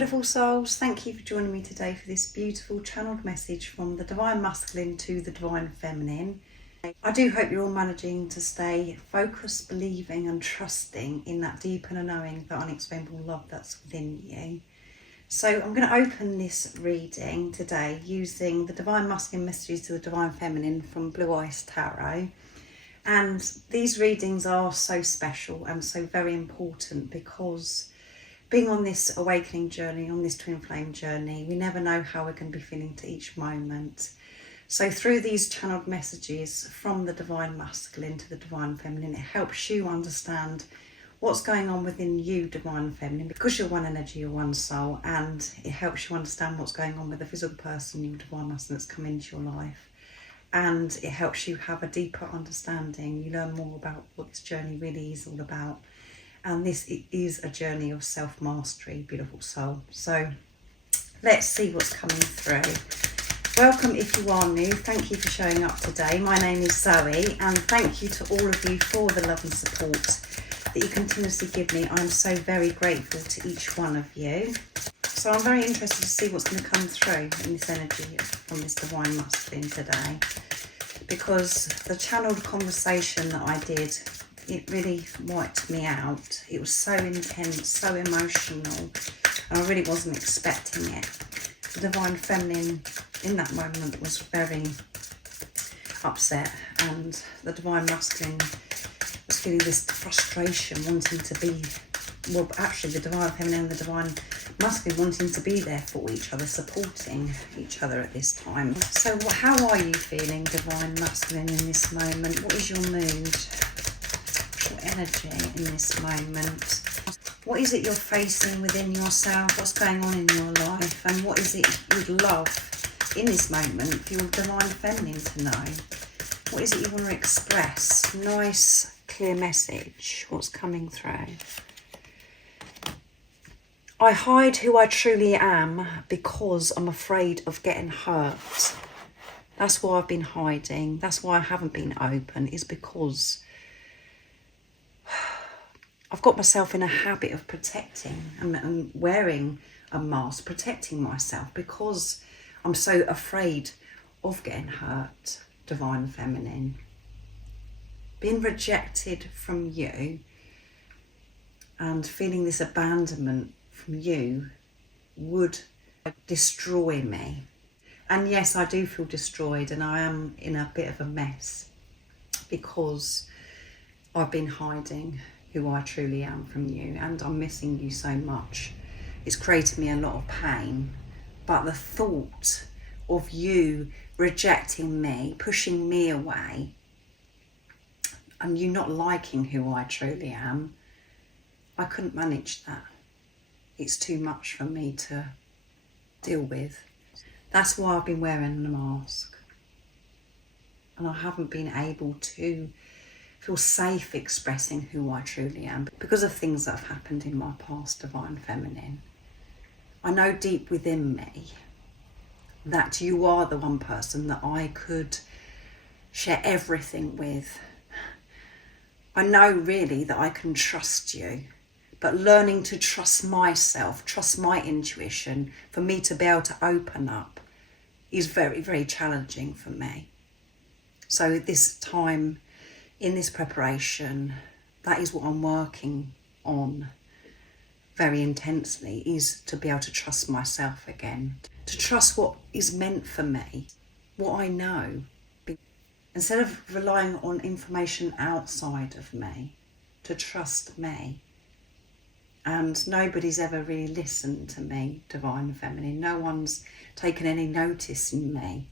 beautiful souls, thank you for joining me today for this beautiful channeled message from the Divine Masculine to the Divine Feminine. I do hope you're all managing to stay focused, believing and trusting in that deep inner knowing, that unexplainable love that's within you. So I'm going to open this reading today using the Divine Masculine messages to the Divine Feminine from Blue Ice Tarot. And these readings are so special and so very important because being on this awakening journey, on this twin flame journey, we never know how we're going to be feeling to each moment. So through these channeled messages from the Divine Masculine to the Divine Feminine, it helps you understand what's going on within you, Divine Feminine, because you're one energy, you're one soul, and it helps you understand what's going on with the physical person, your Divine Masculine, that's come into your life. And it helps you have a deeper understanding. You learn more about what this journey really is all about. And this is a journey of self-mastery, beautiful soul. So let's see what's coming through. Welcome if you are new. Thank you for showing up today. My name is Zoe, and thank you to all of you for the love and support that you continuously give me. I'm so very grateful to each one of you. So I'm very interested to see what's going to come through in this energy from this Divine Masculine today, because the channeled conversation that I did, it really wiped me out. It was so intense, so emotional, and I really wasn't expecting it. The Divine Feminine in that moment was very upset, and the Divine Masculine was feeling this frustration, wanting to be, well, actually the Divine Feminine and the Divine Masculine wanting to be there for each other, supporting each other at this time. So how are you feeling, Divine Masculine, in this moment? What is your mood? Energy in this moment? What is it you're facing within yourself? What's going on in your life? And what is it you'd love in this moment for your Divine Feminine to know? What is it you want to express? Nice, clear message. What's coming through? I hide who I truly am because I'm afraid of getting hurt. That's why I've been hiding. That's why I haven't been open, is because I've got myself in a habit of protecting and wearing a mask, protecting myself, because I'm so afraid of getting hurt, Divine Feminine. Being rejected from you and feeling this abandonment from you would destroy me. And yes, I do feel destroyed, and I am in a bit of a mess because I've been hiding who I truly am from you, and I'm missing you so much. It's created me a lot of pain, but the thought of you rejecting me, pushing me away, and you not liking who I truly am, I couldn't manage that. It's too much for me to deal with. That's why I've been wearing the mask, and I haven't been able to feel safe expressing who I truly am because of things that have happened in my past, Divine Feminine. I know deep within me that you are the one person that I could share everything with. I know really that I can trust you, but learning to trust myself, trust my intuition, for me to be able to open up is very, very challenging for me. So this time, in this preparation, that is what I'm working on very intensely, is to be able to trust myself again, to trust what is meant for me, what I know, instead of relying on information outside of me, to trust me. And nobody's ever really listened to me, Divine Feminine. No one's taken any notice in me.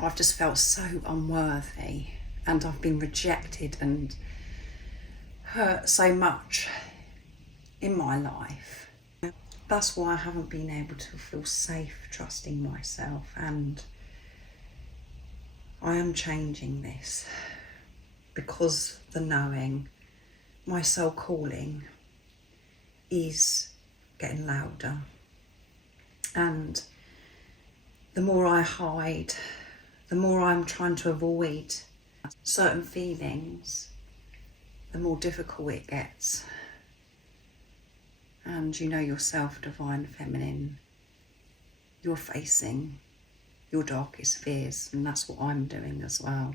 I've just felt so unworthy, and I've been rejected and hurt so much in my life. That's why I haven't been able to feel safe trusting myself, and I am changing this because the knowing, my soul calling, is getting louder. And the more I hide, the more I'm trying to avoid certain feelings, the more difficult it gets. and you know yourself, Divine Feminine, you're facing your darkest fears, and that's what I'm doing as well.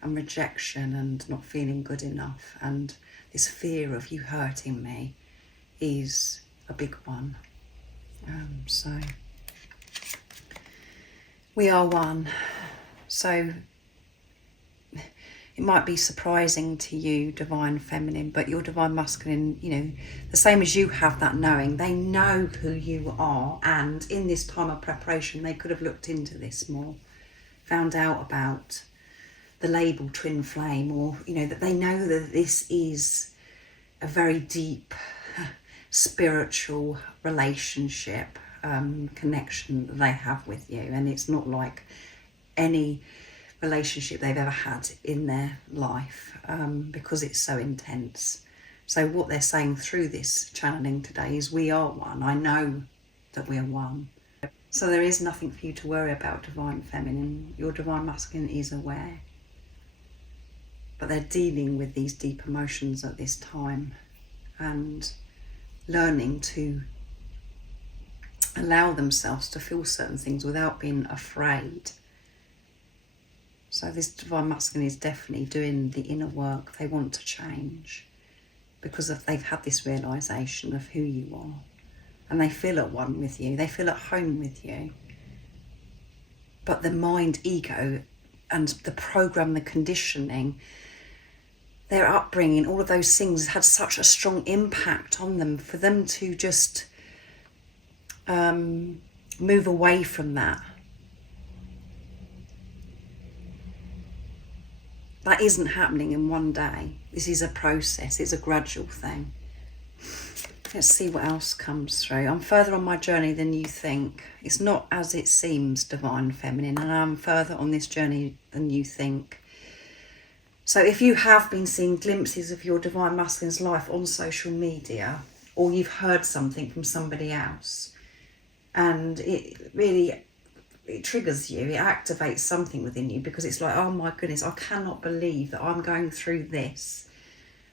And rejection and not feeling good enough, and this fear of you hurting me is a big one. So we are one. So it might be surprising to you, Divine Feminine, but your Divine Masculine, you know, the same as you have that knowing, they know who you are, and in this time of preparation they could have looked into this more, found out about the label twin flame, or, you know, that they know that this is a very deep spiritual relationship, connection that they have with you, and it's not like any relationship they've ever had in their life, because it's so intense. So what they're saying through this channeling today is, we are one. I know that we are one. So there is nothing for you to worry about, Divine Feminine. Your Divine Masculine is aware, but they're dealing with these deep emotions at this time and learning to allow themselves to feel certain things without being afraid. So this Divine Masculine is definitely doing the inner work. They want to change because they've had this realisation of who you are, and they feel at one with you. They feel at home with you. But the mind, ego, and the program, the conditioning, their upbringing, all of those things had such a strong impact on them for them to just move away from that. That isn't happening in one day. This is a process. It's a gradual thing. Let's see what else comes through. I'm further on my journey than you think. It's not as it seems, Divine Feminine, and I'm further on this journey than you think. So if you have been seeing glimpses of your Divine Masculine's life on social media, or you've heard something from somebody else, and it triggers you, it activates something within you, because it's like, oh my goodness, I cannot believe that I'm going through this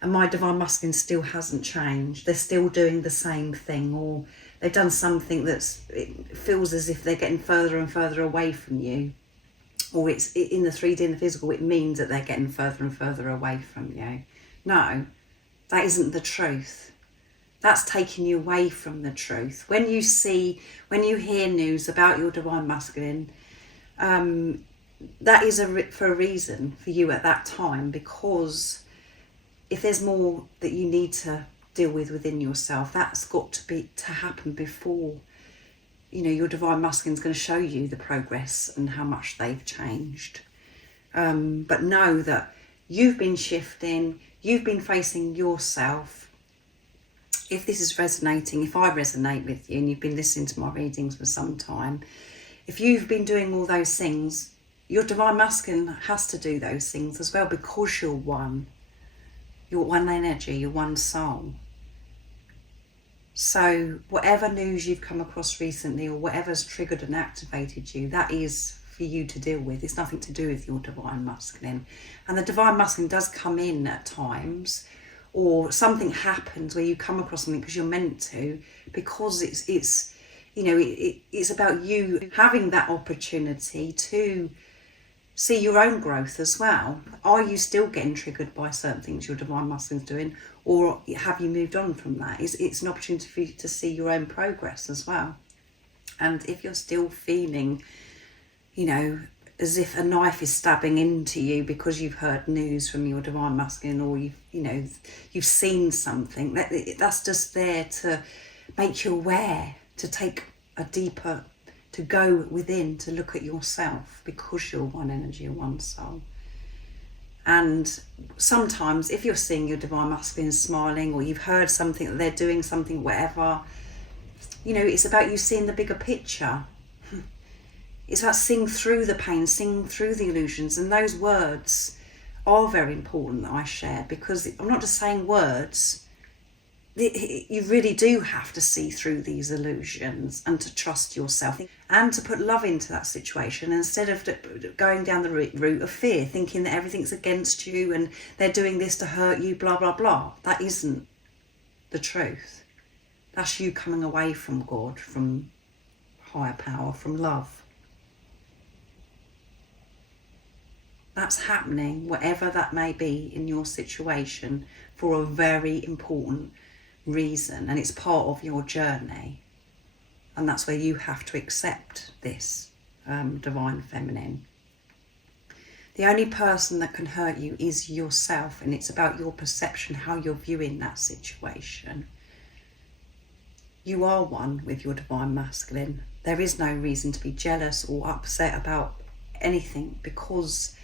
and my Divine Masculine still hasn't changed. They're still doing the same thing, or they've done something it feels as if they're getting further and further away from you, or it's in the 3D and the physical, it means that they're getting further and further away from you. No, that isn't the truth. That's taking you away from the truth. When you hear news about your Divine Masculine, that is for a reason for you at that time, because if there's more that you need to deal with within yourself, that's got to happen before, you know, your Divine Masculine is going to show you the progress and how much they've changed. But know that you've been shifting, you've been facing yourself. If this is resonating, if I resonate with you and you've been listening to my readings for some time, if you've been doing all those things, your Divine Masculine has to do those things as well, because you're one. You're one energy, you're one soul. So whatever news you've come across recently, or whatever's triggered and activated you, that is for you to deal with. It's nothing to do with your Divine Masculine. And the Divine Masculine does come in at times, or something happens where you come across something because you're meant to, because it's you know, it's about you having that opportunity to see your own growth as well. Are you still getting triggered by certain things your Divine Masculine's doing, or have you moved on from that? It's an opportunity for you to see your own progress as well. And if you're still feeling, you know, as if a knife is stabbing into you because you've heard news from your Divine Masculine, or you've seen something, that's just there to make you aware, to take a deeper, to go within, to look at yourself, because you're one energy, one soul. And sometimes if you're seeing your Divine Masculine smiling, or you've heard something that they're doing something, whatever, you know, it's about you seeing the bigger picture. It's about seeing through the pain, seeing through the illusions. And those words are very important that I share, because I'm not just saying words. You really do have to see through these illusions and to trust yourself and to put love into that situation, instead of going down the route of fear, thinking that everything's against you and they're doing this to hurt you, blah, blah, blah. That isn't the truth. That's you coming away from God, from higher power, from love. That's happening, whatever that may be in your situation, for a very important reason, and it's part of your journey. And that's where you have to accept this divine feminine. The only person that can hurt you is yourself, and it's about your perception, how you're viewing that situation. You are one with your divine masculine. There is no reason to be jealous or upset about anything, because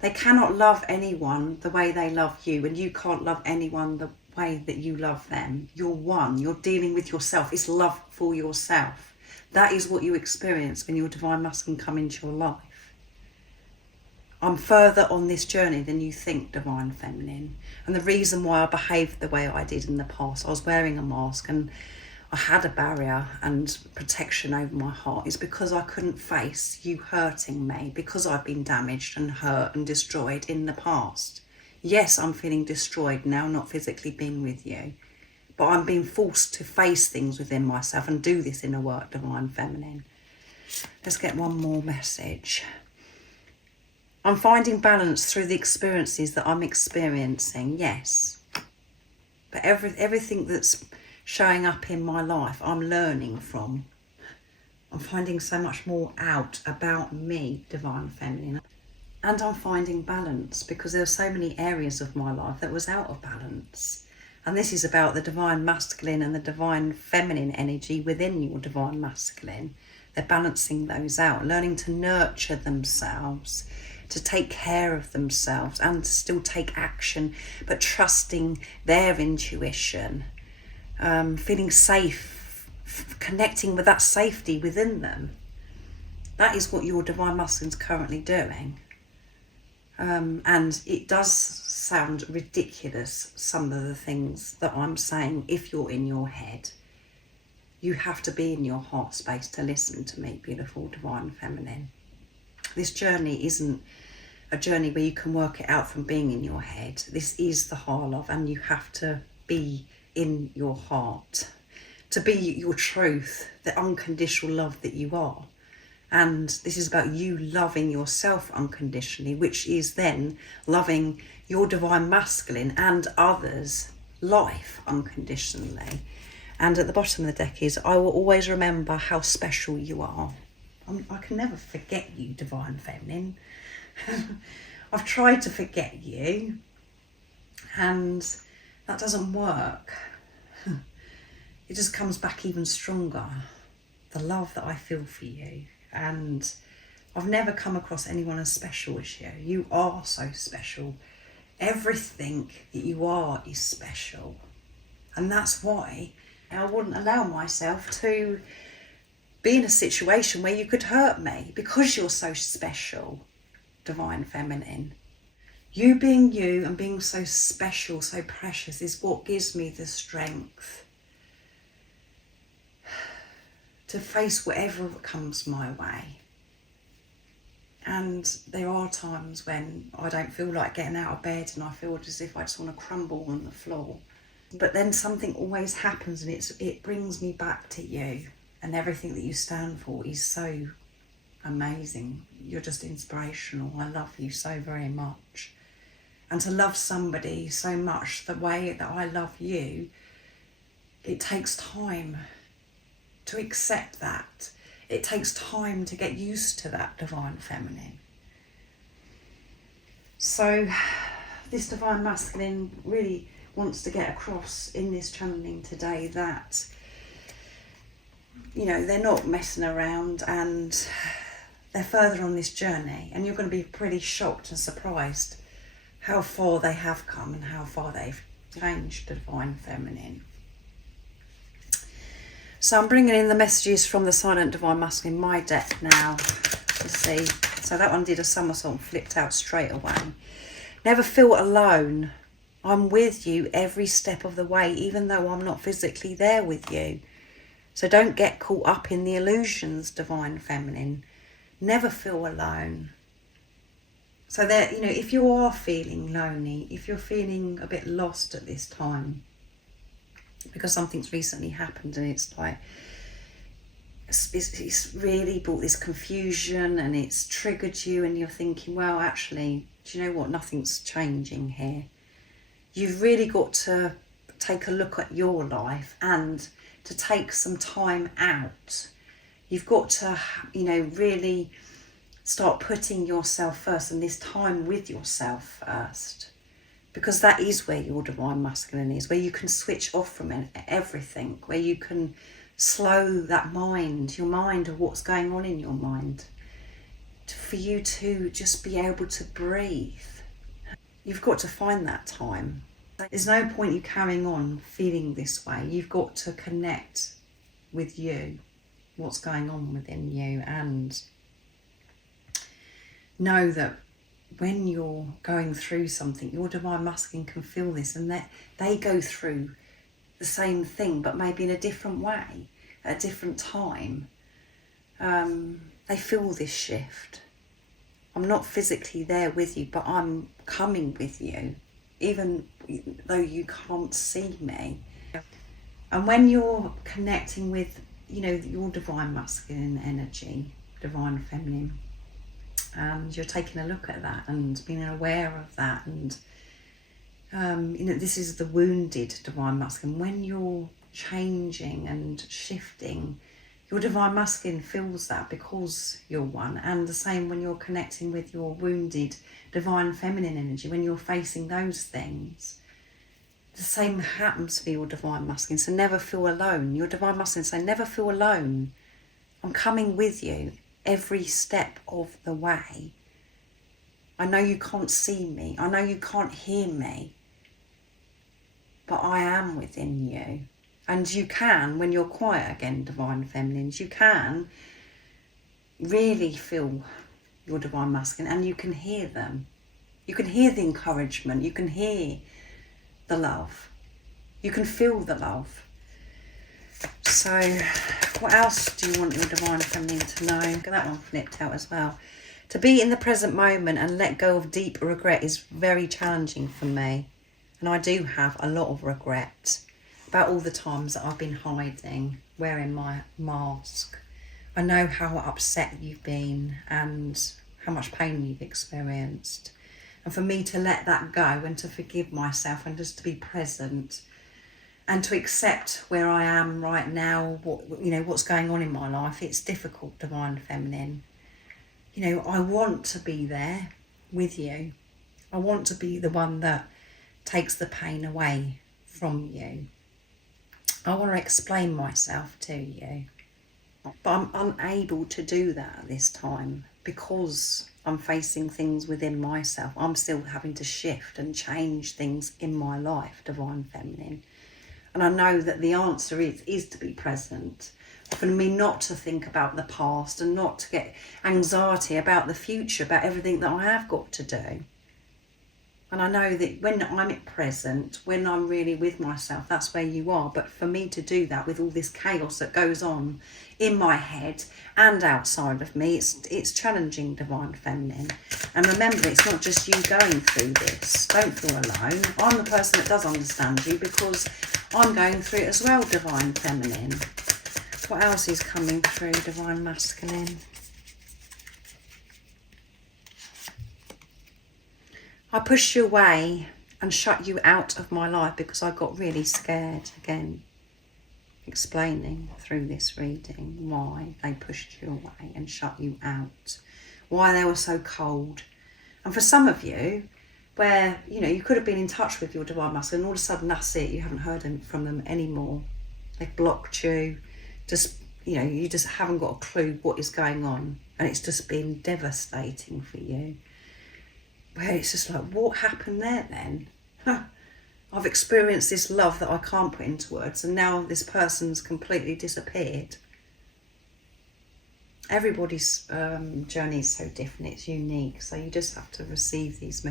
they cannot love anyone the way they love you, and you can't love anyone the way that you love them. You're one. You're dealing with yourself. It's love for yourself. That is what you experience when your divine masculine come into your life. I'm further on this journey than you think, divine feminine. And the reason why I behaved the way I did in the past, I was wearing a mask and I had a barrier and protection over my heart, is because I couldn't face you hurting me, because I've been damaged and hurt and destroyed in the past. Yes, I'm feeling destroyed now, not physically being with you, but I'm being forced to face things within myself and do this inner work, divine feminine. Let's get one more message. I'm finding balance through the experiences that I'm experiencing, yes. But everything that's showing up in my life, I'm learning from. I'm finding so much more out about me, divine feminine. And I'm finding balance, because there are so many areas of my life that was out of balance. And this is about the divine masculine and the divine feminine energy within your divine masculine. They're balancing those out, learning to nurture themselves, to take care of themselves and to still take action, but trusting their intuition, feeling safe, connecting with that safety within them. That is what your divine masculine's currently doing. And it does sound ridiculous, some of the things that I'm saying, if you're in your head. You have to be in your heart space to listen to me, beautiful divine feminine. This journey isn't a journey where you can work it out from being in your head. This is the higher love, and you have to be in your heart to be your truth, the unconditional love that you are. And this is about you loving yourself unconditionally, which is then loving your divine masculine and others' life unconditionally. And at the bottom of the deck is, I will always remember how special you are. I can never forget you, divine feminine. I've tried to forget you, and that doesn't work. It just comes back even stronger, the love that I feel for you. And I've never come across anyone as special as you. You are so special. Everything that you are is special. And that's why I wouldn't allow myself to be in a situation where you could hurt me, because you're so special, divine feminine. You being you and being so special, so precious, is what gives me the strength to face whatever comes my way. And there are times when I don't feel like getting out of bed and I feel as if I just want to crumble on the floor. But then something always happens, and it brings me back to you, and everything that you stand for is so amazing. You're just inspirational. I love you so very much. And to love somebody so much the way that I love you, it takes time to accept that. It takes time to get used to that divine feminine. So this divine masculine really wants to get across in this channeling today that, you know, they're not messing around, and they're further on this journey, and you're going to be pretty shocked and surprised how far they have come and how far they've changed the divine feminine. So I'm bringing in the messages from the silent divine masculine, my deck now, to see. So that one did a somersault and flipped out straight away. Never feel alone. I'm with you every step of the way, even though I'm not physically there with you. So don't get caught up in the illusions, divine feminine. Never feel alone. So that, you know, if you are feeling lonely, if you're feeling a bit lost at this time, because something's recently happened, and it's like it's really brought this confusion, and it's triggered you, and you're thinking, well, actually, do you know what, nothing's changing here. You've really got to take a look at your life and to take some time out. You've got to, really start putting yourself first, and this time with yourself first, because that is where your divine masculine is, where you can switch off from everything, where you can slow that mind, your mind, of what's going on in your mind, for you to just be able to breathe. You've got to find that time. There's no point you carrying on feeling this way. You've got to connect with you, what's going on within you, and know that when you're going through something, your divine masculine can feel this, and that they go through the same thing, but maybe in a different way, at a different time. They feel this shift. I'm not physically there with you, but I'm coming with you, even though you can't see me. And when you're connecting with, your divine masculine energy, divine feminine, and you're taking a look at that and being aware of that, and this is the wounded divine masculine. When you're changing and shifting, your divine masculine feels that, because you're one. And the same when you're connecting with your wounded divine feminine energy, when you're facing those things, the same happens for your divine masculine. So never feel alone. Your divine masculine say, never feel alone. I'm coming with you every step of the way. I know you can't see me. I know you can't hear me. But I am within you. And you can, when you're quiet again, divine feminines, you can really feel your divine masculine, and you can hear them. You can hear the encouragement. You can hear the love. You can feel the love. So what else do you want your divine feminine to know? Get that one flipped out as well. To be in the present moment and let go of deep regret is very challenging for me. And I do have a lot of regret about all the times that I've been hiding, wearing my mask. I know how upset you've been and how much pain you've experienced. And for me to let that go and to forgive myself and just to be present and to accept where I am right now, what's going on in my life. It's difficult, divine feminine. I want to be there with you. I want to be the one that takes the pain away from you. I want to explain myself to you, but I'm unable to do that at this time because I'm facing things within myself. I'm still having to shift and change things in my life, divine feminine. And I know that the answer is to be present, for me not to think about the past and not to get anxiety about the future, about everything that I have got to do. And I know that when I'm present, when I'm really with myself, that's where you are. But for me to do that with all this chaos that goes on in my head and outside of me, it's challenging, divine feminine. And remember, it's not just you going through this. Don't feel alone. I'm the person that does understand you because I'm going through it as well, divine feminine. What else is coming through, divine masculine? I pushed you away and shut you out of my life because I got really scared. Again, explaining through this reading why they pushed you away and shut you out. Why they were so cold. And for some of you, where, you could have been in touch with your divine masculine, and all of a sudden that's it. You haven't heard from them anymore. They've blocked you. You just haven't got a clue what is going on. And it's just been devastating for you. Where it's just like, what happened there then? I've experienced this love that I can't put into words, and now this person's completely disappeared. Everybody's journey is so different, it's unique, so you just have to receive these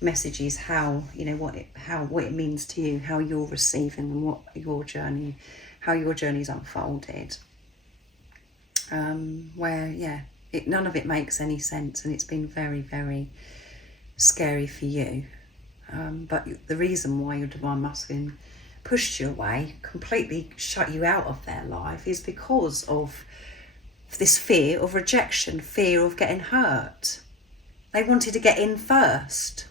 messages, how what it means to you, how you're receiving, and what how your journey's unfolded. None of it makes any sense, and it's been very, very scary for you. But the reason why your divine masculine pushed you away, completely shut you out of their life, is because of this fear of rejection, fear of getting hurt. They wanted to get in first,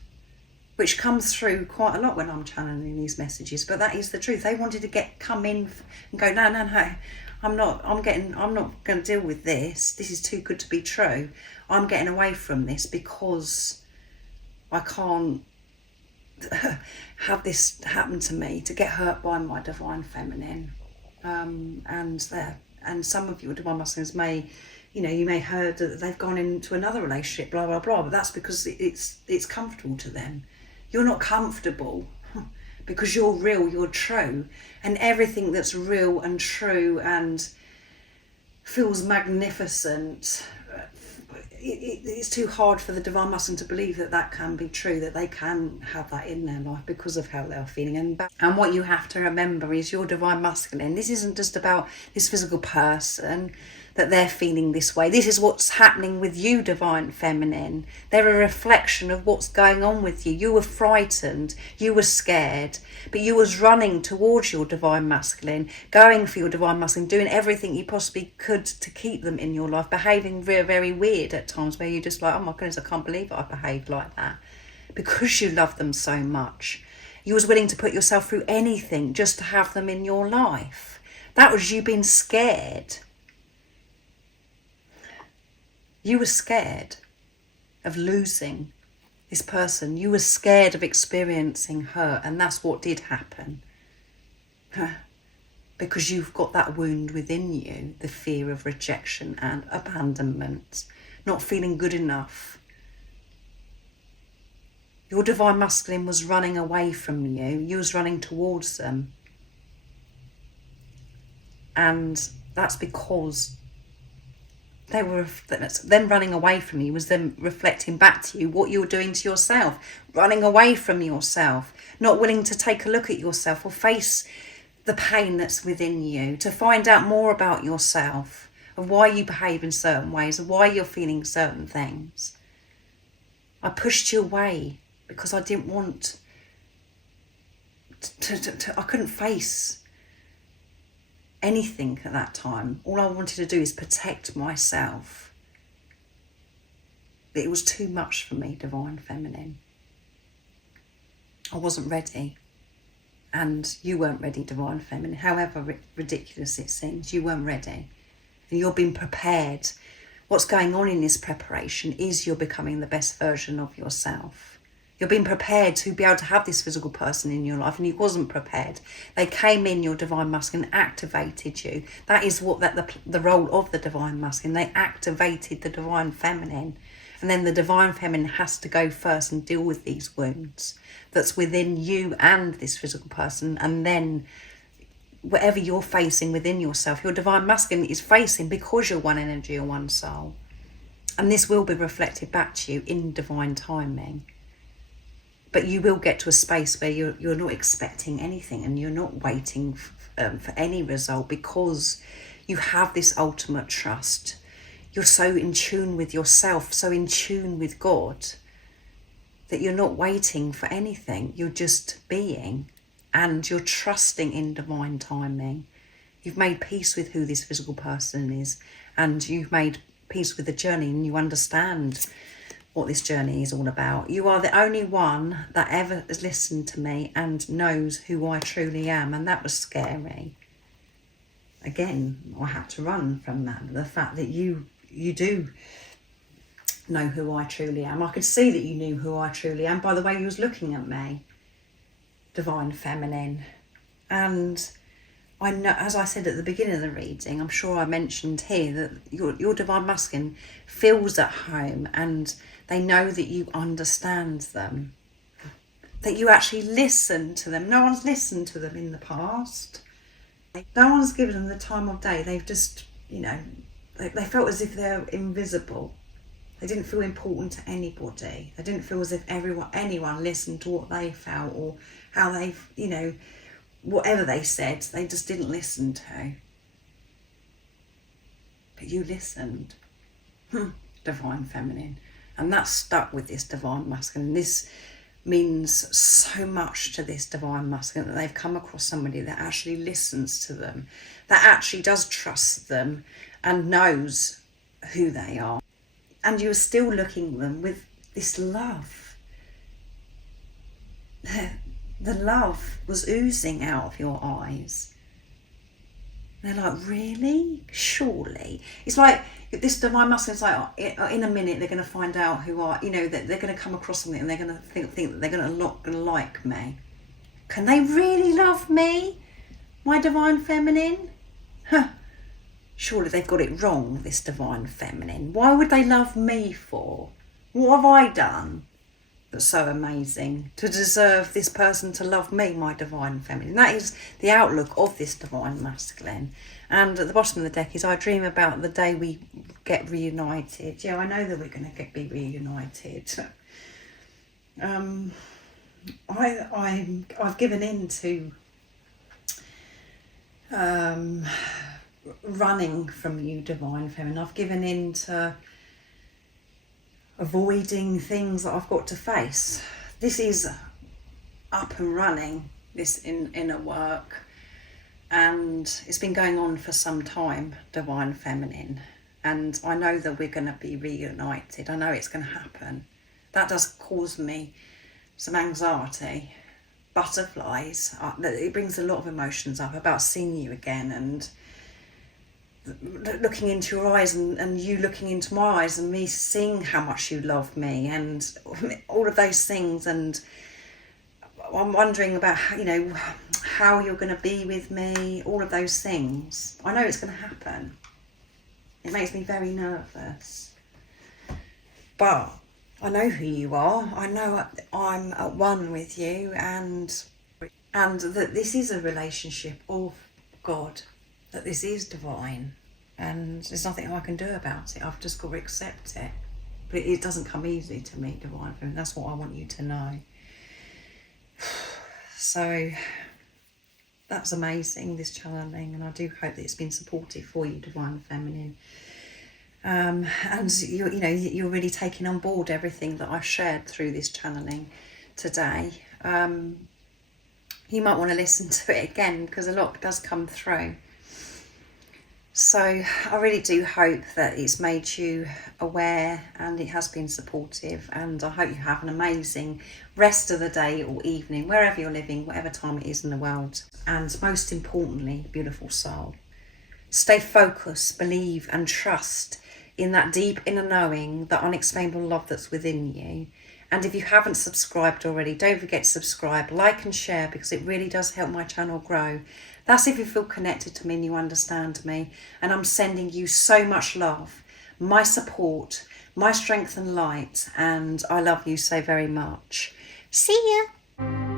which comes through quite a lot when I'm channeling these messages, but that is the truth. They wanted to come in and go, no, I'm not going to deal with this. This is too good to be true. I'm getting away from this because I can't have this happen to me, to get hurt by my divine feminine. And some of you divine masculines may, you may heard that they've gone into another relationship, blah, blah, blah, but that's because it's comfortable to them. You're not comfortable because you're real, you're true, and everything that's real and true and feels magnificent, it's too hard for the divine masculine to believe that can be true, that they can have that in their life because of how they're feeling. And what you have to remember is your divine masculine. This isn't just about this physical person, that they're feeling this way. This is what's happening with you, divine feminine. They're a reflection of what's going on with you. You were frightened, you were scared, but you was running towards your divine masculine, going for your divine masculine, doing everything you possibly could to keep them in your life, behaving very, very weird at times where you're just like, oh my goodness, I can't believe I behaved like that. Because you love them so much. You was willing to put yourself through anything just to have them in your life. That was you being scared. You were scared of losing this person. You were scared of experiencing hurt, and that's what did happen. Because you've got that wound within you, the fear of rejection and abandonment, not feeling good enough. Your divine masculine was running away from you. You was running towards them. And that's because them running away from you was them reflecting back to you what you were doing to yourself, running away from yourself, not willing to take a look at yourself or face the pain that's within you, to find out more about yourself, of why you behave in certain ways, of why you're feeling certain things. I pushed you away because I didn't want I couldn't face anything at that time. All I wanted to do is protect myself. It was too much for me, divine feminine. I wasn't ready, and you weren't ready, divine feminine. However ridiculous it seems, you weren't ready, and you're being prepared. What's going on in this preparation is you're becoming the best version of yourself. You're being prepared to be able to have this physical person in your life, and you wasn't prepared. They came in, your divine masculine, activated you. That is what the role of the divine masculine. They activated the divine feminine, and then the divine feminine has to go first and deal with these wounds that's within you and this physical person, and then whatever you're facing within yourself, your divine masculine is facing, because you're one energy or one soul, and this will be reflected back to you in divine timing. But you will get to a space where you're not expecting anything, and you're not waiting for any result, because you have this ultimate trust. You're so in tune with yourself, so in tune with God, that you're not waiting for anything. You're just being, and you're trusting in divine timing. You've made peace with who this physical person is, and you've made peace with the journey, and you understand what this journey is all about. You are the only one that ever has listened to me and knows who I truly am, and that was scary. Again, I had to run from that, the fact that you do know who I truly am. I could see that you knew who I truly am by the way you was looking at me, divine feminine. And I know, as I said at the beginning of the reading, I'm sure I mentioned here, that your divine masculine feels at home, and they know that you understand them, that you actually listen to them. No one's listened to them in the past. No one's given them the time of day. They've just, they felt as if they're invisible. They didn't feel important to anybody. They didn't feel as if anyone listened to what they felt, or how they've, whatever they said, they just didn't listen to. But you listened. Divine feminine. And that's stuck with this divine masculine. This means so much to this divine masculine, that they've come across somebody that actually listens to them, that actually does trust them and knows who they are. And you're still looking at them with this love. The love was oozing out of your eyes. They're like, really? Surely? It's like this divine masculine is like, in a minute they're going to find out who are, that they're going to come across something and they're going to think that they're going to like me. Can they really love me, my divine feminine? Huh. Surely they've got it wrong, this divine feminine. Why would they love me for? What have I done that's so amazing to deserve this person to love me, my divine feminine? That is the outlook of this divine masculine. And at the bottom of the deck is, I dream about the day we get reunited. Yeah, I know that we're going to be reunited. I've given in to running from you, divine feminine. I've given in to avoiding things that I've got to face. This is up and running, this inner work, and it's been going on for some time, divine feminine, and I know that we're going to be reunited. I know it's going to happen. That does cause me some anxiety, butterflies. It brings a lot of emotions up about seeing you again, and looking into your eyes, and you looking into my eyes, and me seeing how much you love me, and all of those things. And I'm wondering about how you're going to be with me, all of those things. I know it's going to happen. It makes me very nervous, but I know who you are. I know I'm at one with you, and that this is a relationship of God, that this is divine, and there's nothing I can do about it. I've just got to accept it. But it doesn't come easy to me, divine feminine. That's what I want you to know. So that's amazing, this channeling, and I do hope that it's been supportive for you, divine feminine. And you're really taking on board everything that I've shared through this channeling today. You might want to listen to it again, because a lot does come through. So I really do hope that it's made you aware, and it has been supportive, and I hope you have an amazing rest of the day or evening, wherever you're living, whatever time it is in the world. And most importantly, beautiful soul, stay focused, believe and trust in that deep inner knowing, that unexplainable love that's within you. And if you haven't subscribed already, don't forget to subscribe, like and share, because it really does help my channel grow. That's if you feel connected to me and you understand me. And I'm sending you so much love, my support, my strength and light, and I love you so very much. See ya!